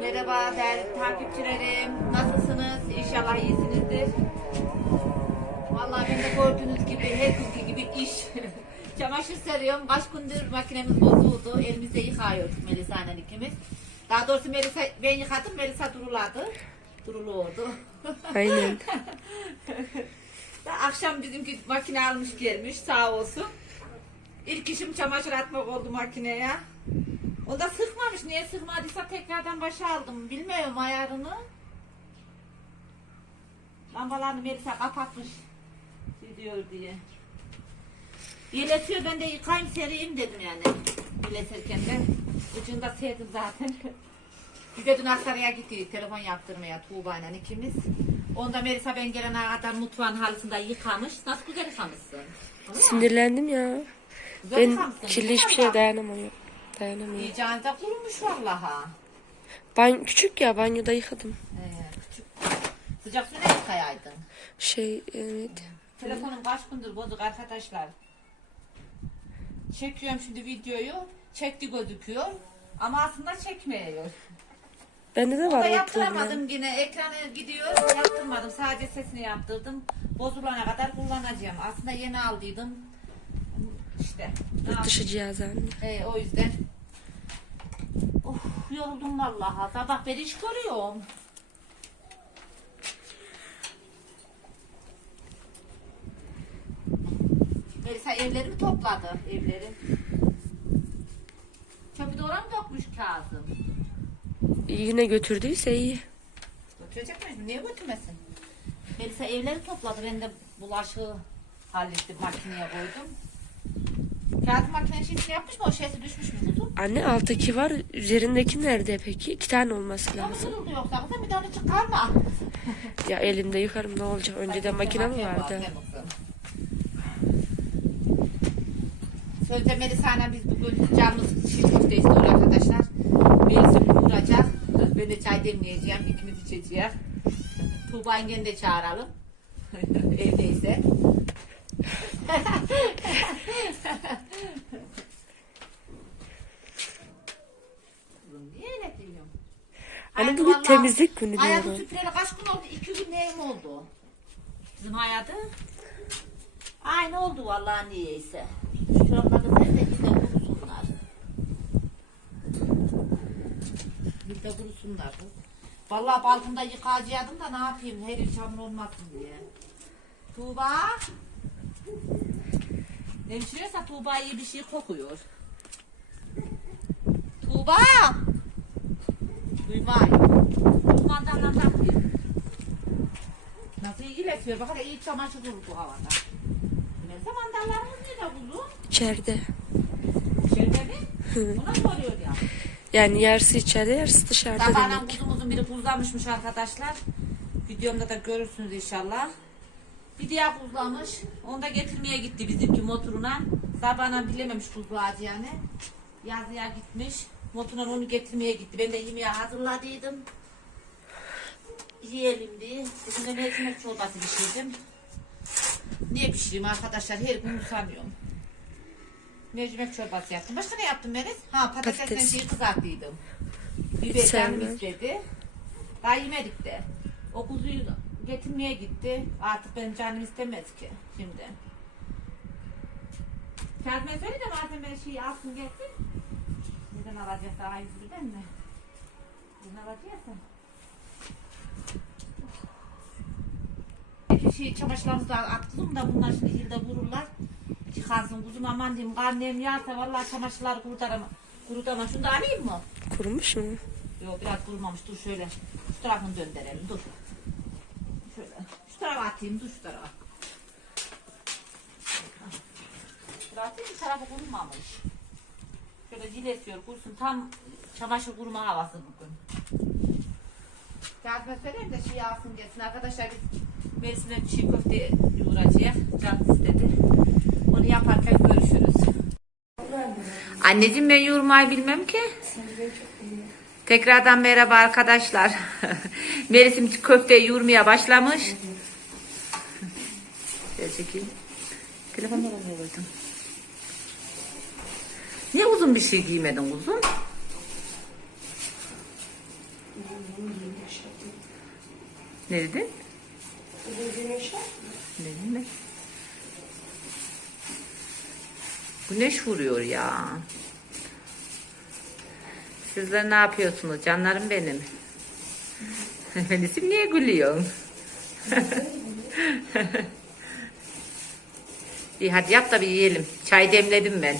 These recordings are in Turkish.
Merhaba değerli takipçilerim. Nasılsınız? İnşallah iyisinizdir. Vallahi ben de gördüğünüz gibi her günkü gibi iş. Çamaşır seriyorum. Kaç gündür makinemiz bozuldu. Elimizde yıkıyorduk Melisa ile ikimiz. Daha doğrusu Melisa, ben yıkadım. Melisa duruladı. Durulu oldu. Aynen. Akşam bizimki makine almış gelmiş sağ olsun. İlk işim çamaşır atmak oldu makineye. O da sıkmamış. Niye sıkmadıysa tekrardan başa aldım. Bilmiyorum ayarını. Lambalarını Melisa kapatmış. Gidiyor diye. Yeletiyor ben de yıkayayım sereyim dedim yani. Yeletirken de. Ucunu da serdim zaten. Biz de dün Aksaray'a gittik telefon yaptırmaya Tuğba ile ikimiz. Onda Melisa ben gelene kadar mutfağın halısında yıkamış. Nasıl güzel yıkamışsın. Sinirlendim ya. güzel Ben yıkamışsın. kirli hiçbir şeye dayanamıyorum. Dayanamıyorum. Yiyeceğiniz de kurumuş vallaha. Ben küçük ya banyoda yıkadım. Ee, küçük. Sıcak suyla yıkayaydın. Şey evet. Telefonum kaç gündür bozuk arkadaşlar. Çekiyorum şimdi videoyu. Çekti gözüküyor. Ama aslında çekmiyor. Bende de da var problem. yaptıramadım yine. Ekranı gidiyor. Yaptırmadım. Sadece sesini yaptırdım. Bozulana kadar kullanacağım. Aslında yeni aldıydım. İşte. Yurt dışı cihaz anne. Ee, o yüzden. Of yoruldum vallahi. Sabah beri iş görüyorum. Melisa evleri mi topladı? Evleri. Çöpü de oraya mı dökmüş Kazım? Yine götürdüyse iyi. Götürecek miyiz? Niye götürmesin? Melisa evleri topladı. Ben de bulaşığı hallettim. Makineye koydum. Kağıt makine şeysini yapmış mı? O şeysi düşmüş mü kuzum? Anne alttaki var. Üzerindeki nerede peki? İki tane olması Ya mı lazım. kırıldı yoksa kızım bir tane çıkarma. Ya elimde yıkarım ne olacak? Önceden makine mi vardı? Sözde Melisa'yla biz bugün canımız köfte istiyor arkadaşlar. Melisa vuracak. Ben de çay demleyeceğim. İkimiz içeceğiz. Tuğba yengeni de çağıralım. Evdeyse. Hayatı bugün temizlik günü Hayatı diyorum. süpüreli kaç gün oldu? İki gün neyim oldu? Bizim hayatı. Aynı oldu vallahi niyeyse. Şu çoraplarda sen de bir de kurusunlar. Bir de kurusunlar. Vallahi balkonda yıkayacaktım da ne yapayım her yer çamur olmasın diye. Tuğba. Ne pişiriyorsa Tuğba iyi bir şey kokuyor. Tuğba. Duymay. Kumandanlar ne yapıyor? Nasıl ilgiletiyor? Bak hele iyi çamaşır kurur bu havada. Neyse mandallarımız nerede kuzum? İçeride. İçeride mi? Ona soruyor ya. Yani yarısı içeride yarısı dışarıda Sabahla demek. kuzumuzun biri buzlamışmış arkadaşlar. Videomda da görürsünüz inşallah. Bir diğer buzlamış. Onu da getirmeye gitti bizimki motoruna. Sabahla bilememiş buzluğacı yani. Yazıya gitmiş. Motoruna onu getirmeye gitti. Ben de yemeği hazırladıydım. Yiyelim diye. Bugün de mercimek çorbası pişirdim. Niye pişireyim arkadaşlar? Her gün usanıyorum. Mercimek çorbası yaptım. Başka ne yaptım Melis? Ha patatesle Patates. şeyi kızarttıydım. Biber canım sevmem. istedi. Daha yemedik de. O kuzuyu getirmeye gitti. Artık benim canım istemez ki şimdi. Kazmaya söyle de malzemeleri şeyi alsın getir. Neden alacak daha yüzünden mi? Neden alacaksan? Bir şey çamaşırlarımızı da attım da bunlar şimdi yılda vururlar. Çıkarsın kuzum aman diyeyim karnım yağsa vallahi çamaşırları kurutamam. Kurutamam. Şunu da alayım mı? Kurumuş mu? Yok biraz kurumamış. Dur şöyle. Şu tarafını döndürelim. Dur. Şu tarafa atayım. Dur şu tarafa. Atayım bir tarafı kurumamış. Şöyle zil esiyor. Kursun. Tam çamaşır kuruma havası bugün. Kağıtma söyleyeyim de şey alsın gelsin. Arkadaşlar biz Mersin'e çiğ köfte yoğuracağız. Can istedi. Onu yaparken görüşürüz. Anneciğim ben yoğurmayı bilmem ki. Tekrardan merhaba arkadaşlar. Melis'im köfteyi yoğurmaya başlamış. Şöyle çekeyim. Telefonu nereye koydum? Niye uzun bir şey giymedin uzun? Ne dedin? Ne mi? Güneş vuruyor ya. Sizler ne yapıyorsunuz canlarım benim? Melis'im niye gülüyorsun? İyi hadi yap da bir yiyelim. Çay demledim ben.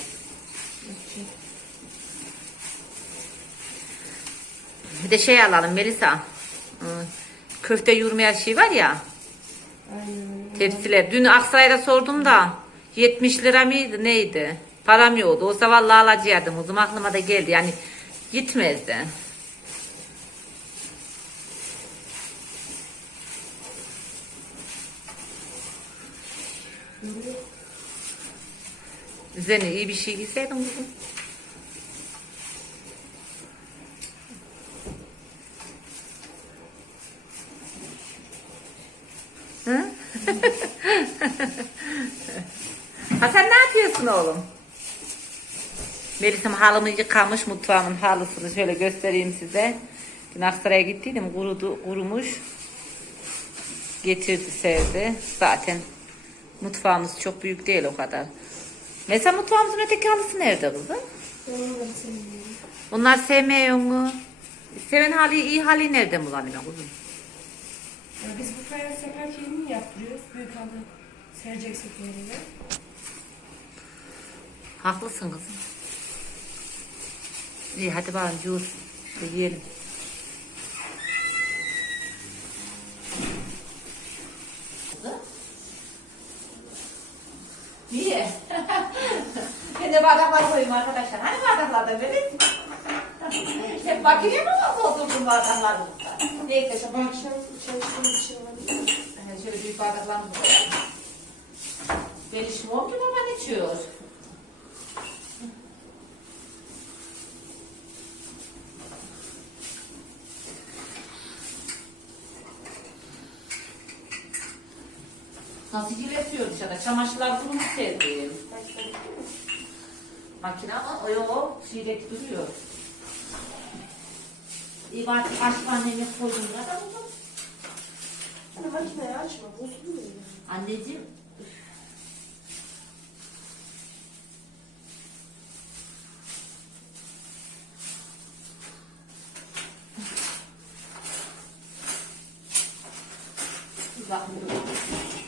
Bir de şey alalım Melisa. Köfte yurmayan şey var ya. Aynen. Tepsiler. Dün Aksaray'da sordum da 70 lira mıydı neydi? Param yoktu. Olsa vallahi alacaktım. Uzun aklıma da geldi. Yani gitmezdi. Üzerine iyi bir şey giyseydin kızım. Hı? Hasan ne yapıyorsun oğlum? Melis'im halımı yıkamış mutfağımın halısını şöyle göstereyim size. Dün Aksaray'a gittiydim kurudu, kurumuş. Getirdi sevdi. Zaten mutfağımız çok büyük değil o kadar. Mesela mutfağımızın öteki halısı nerede kızım? Onlar sevmiyor mu? Seven hali iyi hali nereden bulamıyor kızım? Ya biz bu fer sefer şeyini yaptırıyoruz. Büyük halı sereceksek yerine. Haklısın kızım. İyi hadi. Bir Yiyelim. Niye? Ben de bardaklar koyayım arkadaşlar. Hani bardaklarda böyle? Sen makineye mi doldurdun bardakları? Neyse şu şey olabilir. yani şöyle büyük bardaklarımızı koyalım. Ben işim oldu baban içiyor. Nasıl kirletiyor dışarıda? Çamaşırlar kurumuş sevdiğim. Makine ama o yok. Çiğdek duruyor. İyi bak açma annemi koydum. Nerede buldun? Hani makineyi açma. Bozuluyor. Anneciğim. Bir bakın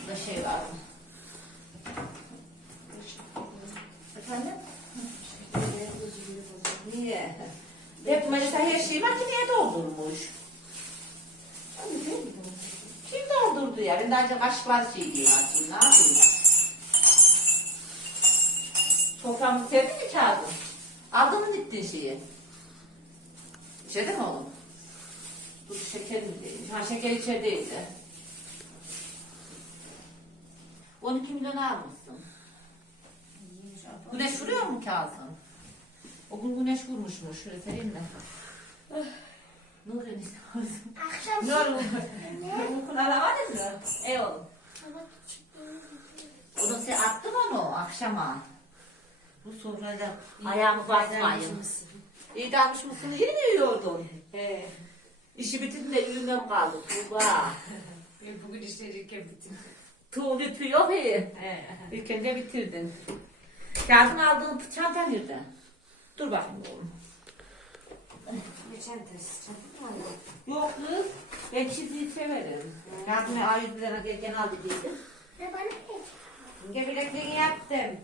burada şey var mı? Efendim? Niye? Hep mesela her şeyi makineye doldurmuş. Kim doldurdu ya? Ben de ancak aşklar şey diyeyim aslında. Ne yapayım? Soframı sevdin mi kağıdı? Aldın mı gittin şeyi? İçeride mi oğlum? Dur şeker mi değil? Ha şeker içerideydi. 12 milyon almışsın. Güneş vuruyor mu Kazım? O gün güneş vurmuşmuş. Şöyle sereyim de. Nuri'nin Akşam Ne olur? Uykun alamadın mı? Ey oğlum. Onu sen attın onu akşama. Bu sofrada ayağımı basmayın. İyi dalmış mısın? Yine mi yiyordun? He. İşi bitirdim de yüzümden kaldı. Tuğba. Bugün işlerken bitirdim. Tuğ lütfü yok iyi. İlken de bitirdin. Yardım aldığın çanta nerede? Dur bakayım oğlum. Geçen test. Yok kız. Ben çiziyi severim. Yardım ayıplara gelken al dediydim. Ne bana ne? Yenge bilekliğini yaptım.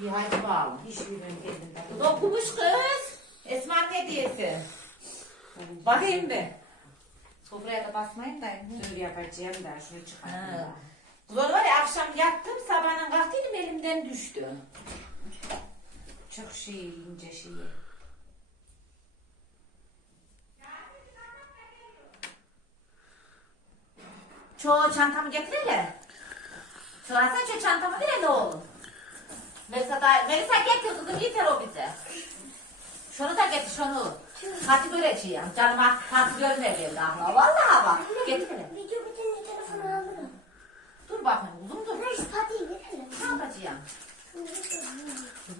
Bir haydi bağlı. Hiç bilmiyorum kendim Bu da okumuş kız. Esma hediyesi. Bakayım bir. Sofraya da basmayın da. Dur yapacağım da şunu çıkartayım. Zor var ya akşam yattım sabahına kalktıydım elimden düştü. Çok şey ince şey. Çoğu çantamı getir hele. Çoğalsan çoğu çantamı ver hele oğlum. Melisa, da, Melisa getir kızım yeter o bize. Şunu da getir şunu. Hati göreceğim. Canım hati görme geldi aklıma. Vallahi bak. Getir hele. Video bitince telefonu alırım. Dur bakayım uzun dur. Neyse hadi gidelim. Ne yapacağım?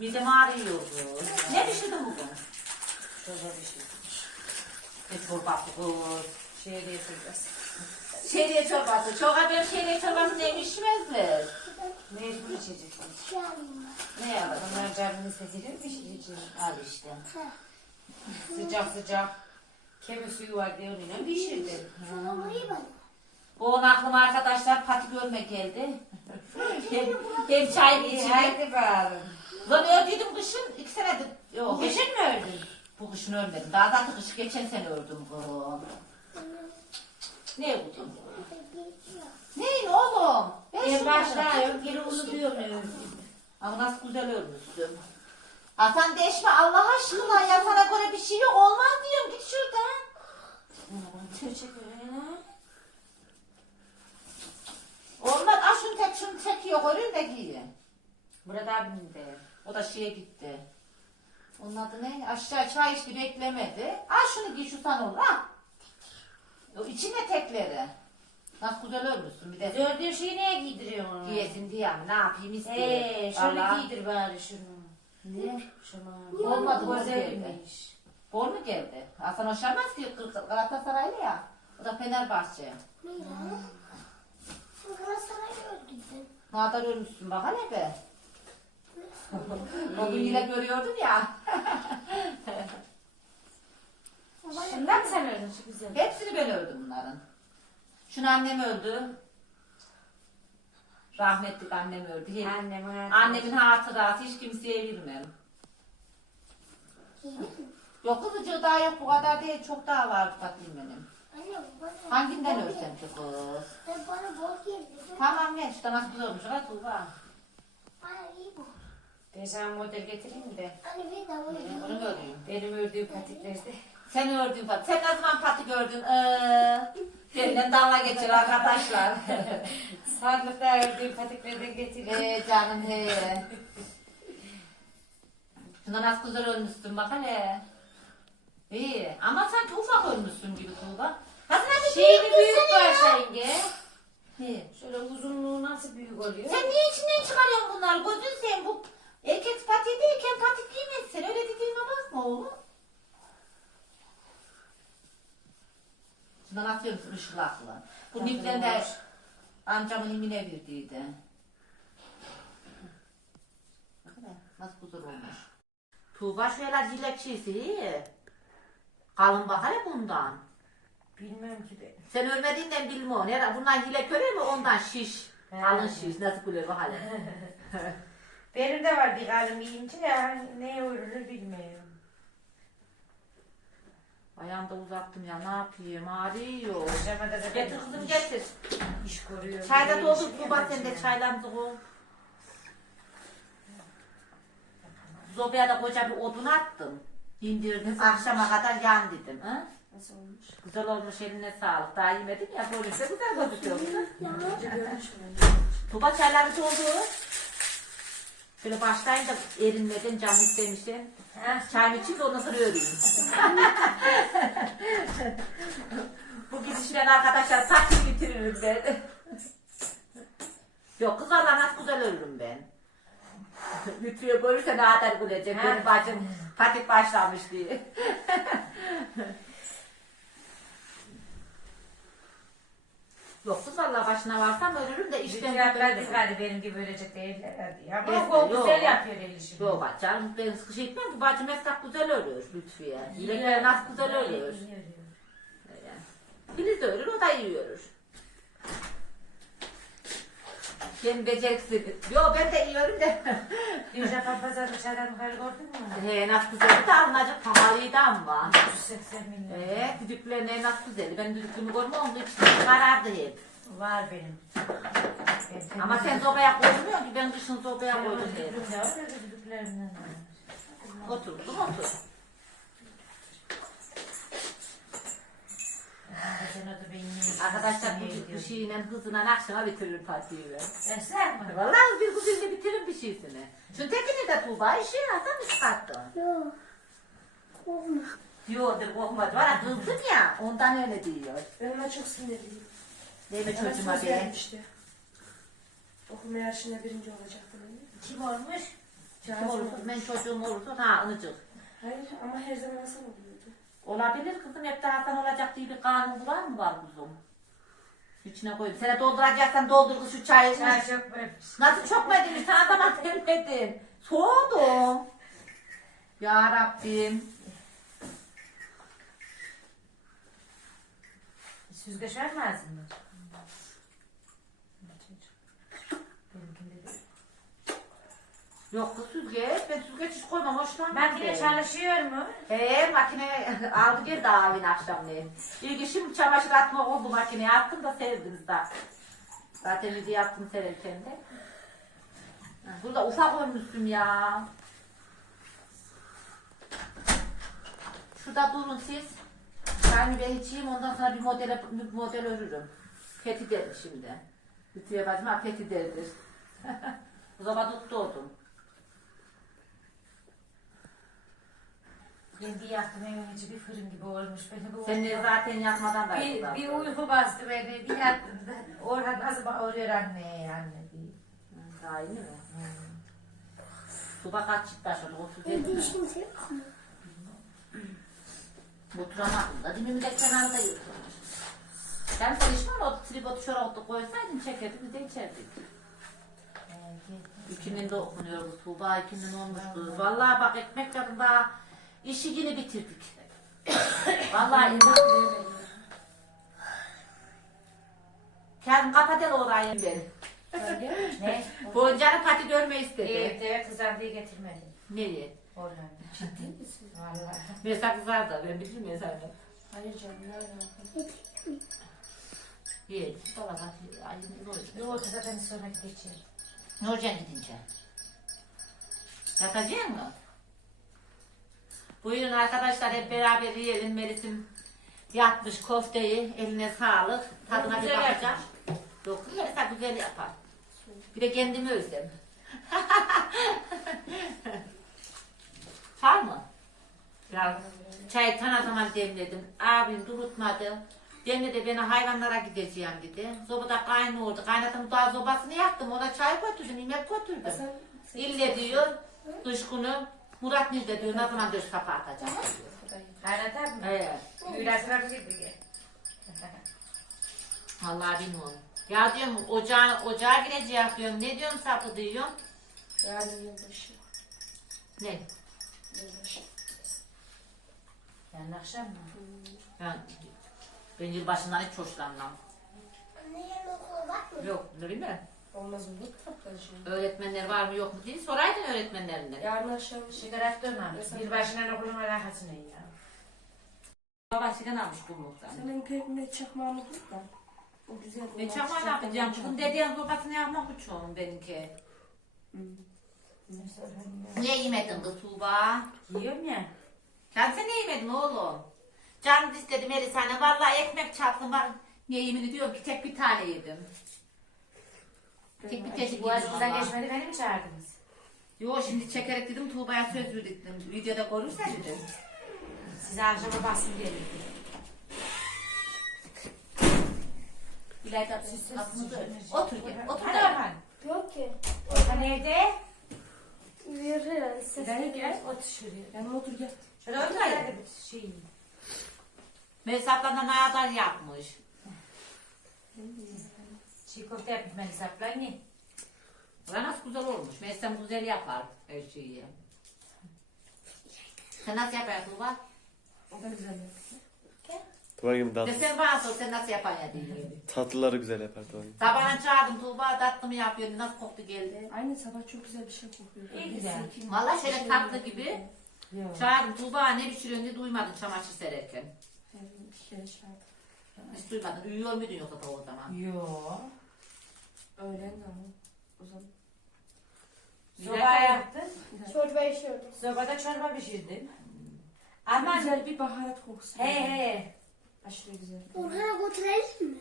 Midem ağrıyordu. Ne pişirdin bugün? Çorba bir şey. Et çorbası kız. Şehriye yapacağız. Şehriye çorbası. Çok haber şehriye çorbası neymiş içmezler. Mecbur içecek. Yanma. Ne yapalım? Onlar canınızda girer mi içecek? Al işte. Sıcak sıcak. Kemik suyu var diye onunla pişirdim. Bana. Bu onun aklıma arkadaşlar pati görme geldi. hem, hem çay içeyim. hadi bakalım. Lan ördüydüm kışın iki senedir. Yok. Kışın mı ördün? Bu kışın ölmedim. Daha zaten kış geçen sene ördüm bu. Ne ördün? Neyin oğlum? Ben başta yapayım. geri unutuyorum. Ama nasıl güzel örmüşsün. Hasan deşme Allah aşkına ya sana göre bir şey yok olmaz diyorum git şuradan. Öyle. Olmaz al şunu tek şunu çekiyor koyun da giyin. Murat abim de. O da şeye gitti. Onun adı ne? Aşağı çay içti beklemedi. Al şunu giy şu sana olur ha. O içine tekleri. Nasıl güzel örmüşsün bir de. Gördüğün şeyi neye giydiriyorsun onu? Giyesin diye mi? Ne yapayım Eee isteyeyim. şöyle Vallahi. giydir bari şunu. Niye? Şunu. Olmadı, bol Güzelmiş. Bol mu geldi? Hasan hoşlanmaz ki Galatasaraylı ya. O da Fenerbahçe. Neydi? Sen Galatasaray'ı öldürdün. Ne kadar ölmüşsün bak hele be. o gün yine görüyordum ya. Şundan mı sen ördün şu güzel? Hepsini ben ördüm bunların. Şunu annem ördü. Rahmetlik annem ördü. Hep- Annem hayatım. Annemin hatırası hiç kimseye mi? Yok kızıcığı daha yok bu kadar değil. Çok daha var Fatih benim. Hanginden geldi. ki kız? Ben bana bol geldi. Tamam ne işte nasıl güzel olmuş. Hadi Tuğba. Bana iyi bu. Ben sana model getireyim de. Anne bir de Bunu bunu. göreyim. Benim ördüğüm patiklerde. Sen ördün Fatih. Sen ne zaman pati gördün? Ee, benimle dalga geçiyor arkadaşlar. Sarlıkta ördüğüm patiklerden getireyim. Ee canım he. Şuna nasıl güzel ölmüşsün bak hele. İyi ama sanki ufak ölmüşsün gibi Tuğba. Hasan abi Şeyini büyük büyük ya. başla yenge. He. Şöyle uzunluğu nasıl büyük oluyor? Sen niye içinden çıkarıyorsun bunları? Gözün sen bu erkek pati değilken patik giymezsin. Öyle dediğime bakma oğlum. Şundan atıyor musun ışılaklı? Bu nipten de amcamın imine verdiydi. Bak hele, Nasıl güzel olmuş. Tuğba şöyle cilek şeysi iyi. Kalın bak hele bundan. Bilmem ki de. Sen ölmediğinden bilmiyorum. Herhalde bundan hile köre mi ondan şiş. Kalın şiş. Nasıl güler bak hele. Benim de var bir kalın giyince ya neye uğrulur bilmiyorum. Ayağımda uzattım ya ne yapayım ağrıyor. Da Getir kızım getir. İş koruyor. Çayda doldur Tuğba sen de çaylarımızı koy. Zobaya da koca bir odun attım. İndirdim akşama kadar yan dedim. Ha? Nasıl olmuş? Güzel olmuş eline sağlık. Daha yemedim ya böylece güzel gözüküyor. Mü? Tuğba çaylarımız oldu. Şöyle başlayın da erinmeden canım istemişim. Çayımı içeyim de ondan sonra öreyim. Bu gidişle arkadaşlar takip bitiririm ben. Yok kız valla nasıl güzel ölürüm ben. Lütfüye görürse ne kadar gülecek. Benim bacım patik başlamış diye. Yok kız valla başına varsam ölürüm de İşte işten yapmadık hadi benim gibi ölecek değiller hadi. Ama Neyse, o güzel yok. yapıyor el işini. Yok bacım ben sıkışı etmem ki bacım esnaf güzel ölür Lütfiye. Yilekler nasıl güzel ölür. Filiz de ölür o da iyi ölür. Ben beceriksiz. Yo ben de iyi ölürüm de. Dün Japon pazarı dışarıdan yukarı gördün mü? He nasıl güzel de alınacak pahalıydı ama. 180 milyon. He düdükler ne nasıl güzel. Ben düdüklümü görmem onun için karardı hep. Var benim. Ben Ama sen sobaya koymuyorsun ki ben dışını sobaya koydum da düdüklerimden. Otur otur. Sen o da benim Arkadaşlar bu, bu şeyle hızına akşama bitiririm partiyi ben. Esler mi? Vallahi bir güzelce bitirin bir şeysini. Şu tekini de Tuğba işi Hasan mı çıkarttın? Yok. Olma. Diyordur korkmadı. Var ya kızdın ya ondan öyle diyor. Ona çok sinirliyim. Değil mi çocuğuma söz be? vermişti. Okuma yarışında birinci olacaktım. Kim olmuş? Kim olursa ben çocuğum olursa ha ınıcık. Hayır ama her zaman Hasan oluyordu. Olabilir kızım hep de Hasan olacak diye bir kanun var mı var kuzum? İçine koyayım. Sen dolduracaksan doldur kız şu çayı. Çay çok böyle. Nasıl çok mu edin? Sana zaman demedin. Soğudum. Ya Rabbim. Süzgeç vermez mi? Benimkinde de. Yok kız süzgeç. Ben süzgeç hiç koymam. Hoşlanmam. Makine ben. çalışıyor mu? He makine aldı daha evin akşamleyin. İlk işim çamaşır atmak oldu makineye attım da sevdiniz da. Zaten video yaptım severken de. Burada ufak olmuşsun ya. Şurada durun siz. Ben bir içeyim ondan sonra bir model bir model örürüm. Fethi derim şimdi. Lütfiye bacım ha fethi deridir. o zaman tutturdum. Kendi yaktım evin içi bir fırın gibi olmuş. Beni bu Sen de zaten yapmadan da bir, bir uyku bastı beni. Bir yattım. Orhan nasıl bağırıyor anne anne diye. Daha iyi mi? Suda kaç çift taşıdı? 37 mi? Değişim yok mu? Oturamadım da. Demin de kenarda. Ben sen içmem o tripodu şöyle oturup koysaydın çekerdik biz de içerdik. İkinin de okunuyor bu Tuğba, ikinin olmuştu. Vallahi bak ekmek tadında işi yine bitirdik. Vallahi Kendim kapatel orayı. Ne? Boncanın pati görme istedi. Evet evet kızardığı getirmedi. Nereye? Orhan. Ciddi misin? Vallahi. Mesela kızar da ben bilirim zaten. Hayır canım ne alaka? Ye, dolaba ayın ne olacak? Yoğurtu zaten sonra geçer. Ne olacak gidince? Yatacak mı? Buyurun arkadaşlar hep beraber yiyelim. Melis'im yapmış kofteyi. Eline sağlık. Tadına bir bakacağım. Yok Melisa güzel yapar. Bir de kendimi özlem. Var mı? Ya çay tane zaman demledim. Abim durutmadı. Demledi beni hayvanlara gideceğim dedi. Sobada kaynıyordu. Kaynadım daha sobasını yaktım. Ona çay götürdüm, yemek götürdüm. Sen, sen İlle diyor, günü. Murat nerede diyor, ne zaman diyor sapa atacak. Kaynatar mı? Evet. Yüreğine bir gibi. Vallahi bilmiyorum. Ya diyorum ocağa, ocağa gireceğim diyorum. Ne diyorum sapı diyorum. yarın yılbaşı. Ne? Yılbaşı. Yarın akşam mı? Ben, ben yılbaşından hiç hoşlanmam. Anne yarın okula bak mı? Yok değil mi? Olmaz olur toplanacağım. Öğretmenler var mı yok mu diye soraydın öğretmenlerinden. Yarın akşam Şu taraf dönmemiş. Bir başına okulun alakası ne ya? Baba sigara almış kumluktan. Sen benim perimle çakmağımı tut da. O güzel. Ne çamal çiçekten yapacağım? Bugün dediğin babasını yapmak için benimki. Niye yemedin kız Tuğba? Yiyorum ya. Kendisi niye yemedin oğlum? Canım istedim Elisane. Vallahi ekmek çarptım. Ben niye yemin ediyorum ki tek bir tane yedim. Tek bir acıdan valla. geçmedi beni mi çağırdınız? Yo şimdi çekerek dedim Tuğba'ya söz verdim. Videoda görürsen dedim. Size akşama basın gelin. İlayda aklınızı Otur gel. Otur Hadi da. Orhan. Yok ki. Orhan evde. Yürü herhalde ses. Sen gel otur şuraya. Yanıma otur gel. Şöyle otur hadi şey. Melis ablandan ayağdan yapmış. Çiğ köfte yapmış ablan ne? Ulan nasıl güzel olmuş. Melisa'm güzel yapar her şeyi. Sen nasıl yapıyorsun Tuğba? O da güzel yapıyor. Tuğba De tatlı. sen bana sor sen nasıl yapan ya diye. Tatlıları güzel yapar Tuğba. Sabahına çağırdım Tuğba tatlı mı yapıyor nasıl koktu geldi. Aynı sabah çok güzel bir şey kokuyor. İyi güzel. Valla şöyle tatlı gibi. Yok. Çağırdım Tuğba ne pişiriyorsun diye duymadın çamaşır sererken. Bir kere çağırdım. Hiç duymadın. Uyuyor muydun yoksa o zaman? Yok. Öğlen. O zaman. Soba yaptın. Çorba içiyordum. Sobada çorba pişirdin. Ama Aman. güzel bir baharat kokusu. He he. Aşırı güzel. Orhan'a götürelim mi?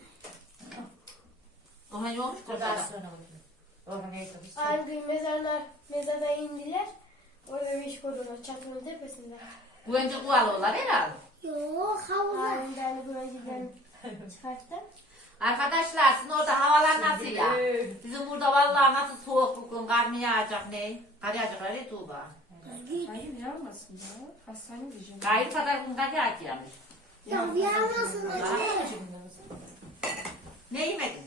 Orhan yoğmuş Daha sonra oldu. Orhan Aynı gün mezarlar, mezardan indiler. Orada bir iş koydular çatının tepesinde. Güvence kuvalılar herhalde. Yok havuzda. Halinden güvenceden çıkarttı. Arkadaşlar sizin orada havalar nasıl ya? Bizim burada vallahi nasıl soğuk bugün kar mı yağacak ne? Kar yağacak öyle Tuğba. Hayır yağmasın da. Hastane diyeceğim. Gayet kadar bunda geldi yani. Ya yağmasın cümlemiz. Ne yemedin?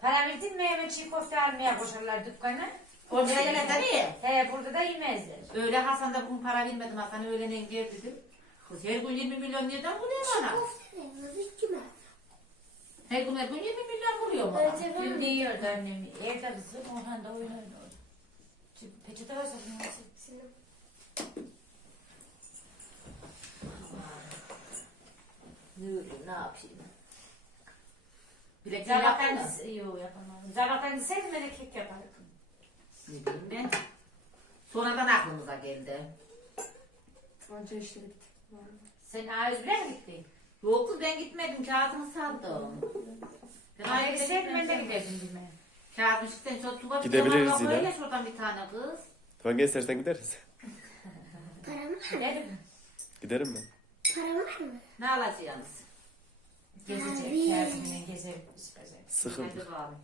Para verdin mi hemen çiğ köfte almaya koşarlar dükkana. Orada yemeden iyi. He burada da yemezler. Öyle Hasan da bugün para vermedim Hasan öğlenen gel dedim. Kız her gün 20 milyon nereden buluyor bana? Her gün her gün 20 milyon buluyor bana. Evet, Dün diyordu annem. Evde kızım Orhan da oynuyordu orada. Çünkü Peçete varsa nasıl? Ne öyle ne yapayım? Zabaktan yaptın mı? yok yapamadım. Deseydim ben de kek yapardım. Ne bileyim ben. Sonradan aklımıza geldi. Anca işleri bitti. Sen A101'e mi gittin? Yok ben gitmedim kağıdımı saldım. Ben ayrıca gitseydim ben de bilmem. Kağıdmış sen çok tuba Gidebiliriz yine. Öyle şuradan bir tane kız. Tuvan gel istersen gideriz. Param var mı? Gidelim. Giderim ben. Param var mı? Ne alacaksınız? Gezecek. Kendimle gezerim. biz gezerim. Sıkıldı. Hadi bakalım.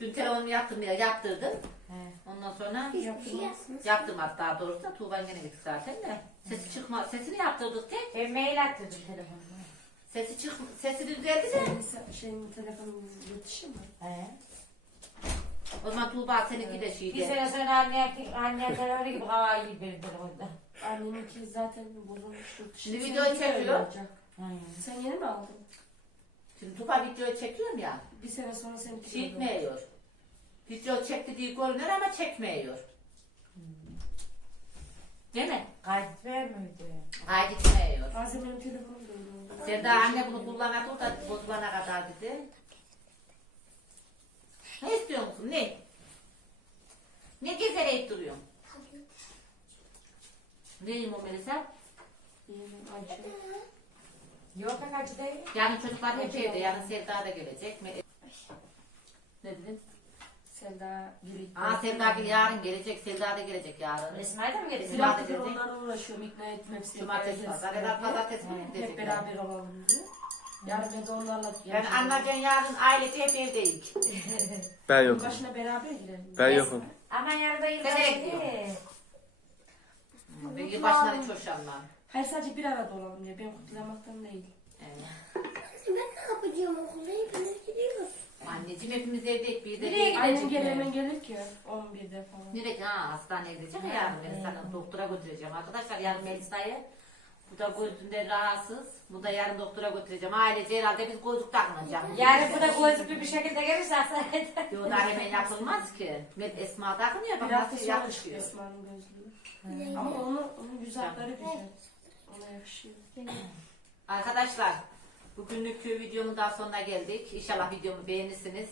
Dün telefonumu yaptım ya yaptırdım. He. Ondan sonra Hiçbir şey yapmaz. yaptım hatta doğrusu da Tuğba gene gitti zaten de. Sesi çıkma, sesini yaptırdık tek. Ben mail attırdım telefonuma. Sesi çık, sesi düzeldi de. Senin şeyin telefonun yetişir mi? He. O zaman Tuğba seninki de Bir şeydi. sene sonra anne, anne terörü gibi hava iyi bir telefonda. Anneminki zaten bozulmuştu. Şimdi Senin video öyle çekiyor. olacak. Sen yeni mi aldın? Şimdi Tuğba video çekiyorum ya. Bir sene sonra olur. Çekmiyor. Video çekti diye görünür ama çekmiyor. Değil mi? Kayıt vermiyordu. Ay gitmiyor. Bazen benim telefonum da öyle oldu. Sen daha anne bunu kullanadı da bozulana kadar dedi. Ne istiyor musun? Ne? Ne gezerek duruyorsun? Neyim o Melisa? İyi Ayşe. Yok ben acı değil. Yarın çocuklar hep evde. Yarın Sevda da gelecek. Me- Ne dedin? Selda birlikte. Aa Sevda gel- yarın gelecek. Sevda da gelecek yarın. İsmail de mi gelecek? Silah- Cumartesi onlarla uğraşıyorum ikna hepsini. Cumartesi pazar. Evet pazartesi mi Hep gidecekler? beraber olalım diye. Yarın ben de onlarla Yani anlayacaksın yarın ailece hep evdeyik. Ben yokum. başına beraber girelim. Ben yokum. Ama yarın da Sen nereye değil. Ben yılbaşına hiç hoşlanmam. Hayır sadece bir arada olalım diye. Ben kutlamaktan değil. Evet. Ben ne yapacağım okulda? Hepimiz gidiyoruz. Anneciğim hepimiz evdeyiz. Bir de Nereye. Annem Gidecek gel mi? hemen gelir ki 11'de falan. Nereye? Ha hastaneye gideceğim ya yarın beni sakın doktora götüreceğim. Arkadaşlar yarın Melisa'yı bu da gözünde rahatsız. Bu da yarın doktora götüreceğim. Ailece herhalde biz gözlük takmayacağız. Yarın bu da gözlüklü bir şekilde gelirse aslında. Yok da hemen yapılmaz ki. Met Esma takmıyor. Bak Bir hafta nasıl sonra yakışıyor. Esma'nın gözlüğü. Ama onu, onun yüz hatları güzel. Ona yakışıyor. Arkadaşlar bugünlük videomun daha sonuna geldik. İnşallah videomu beğenirsiniz.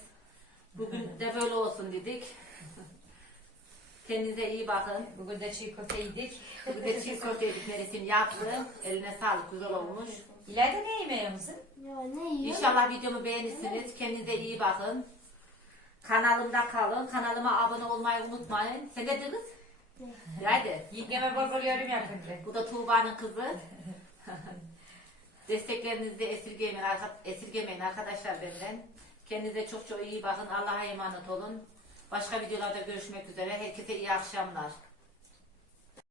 Bugün de böyle olsun dedik. Kendinize iyi bakın. Bugün de çiğ köfte yedik. Bugün de çiğ köfte yedik Melis'in yaptı. Eline sağlık güzel olmuş. İleride ne yemeği misin? Ya ne yiyor? İnşallah videomu beğenirsiniz. Kendinize iyi bakın. Kanalımda kalın. Kanalıma abone olmayı unutmayın. Sen ne dediniz? Haydi. Yengeme bol bol yorum yapın. Bu da Tuğba'nın kızı. Desteklerinizi de esirgemeyin, arka- esirgemeyin arkadaşlar benden. Kendinize çok çok iyi bakın. Allah'a emanet olun. Başka videolarda görüşmek üzere. Herkese iyi akşamlar.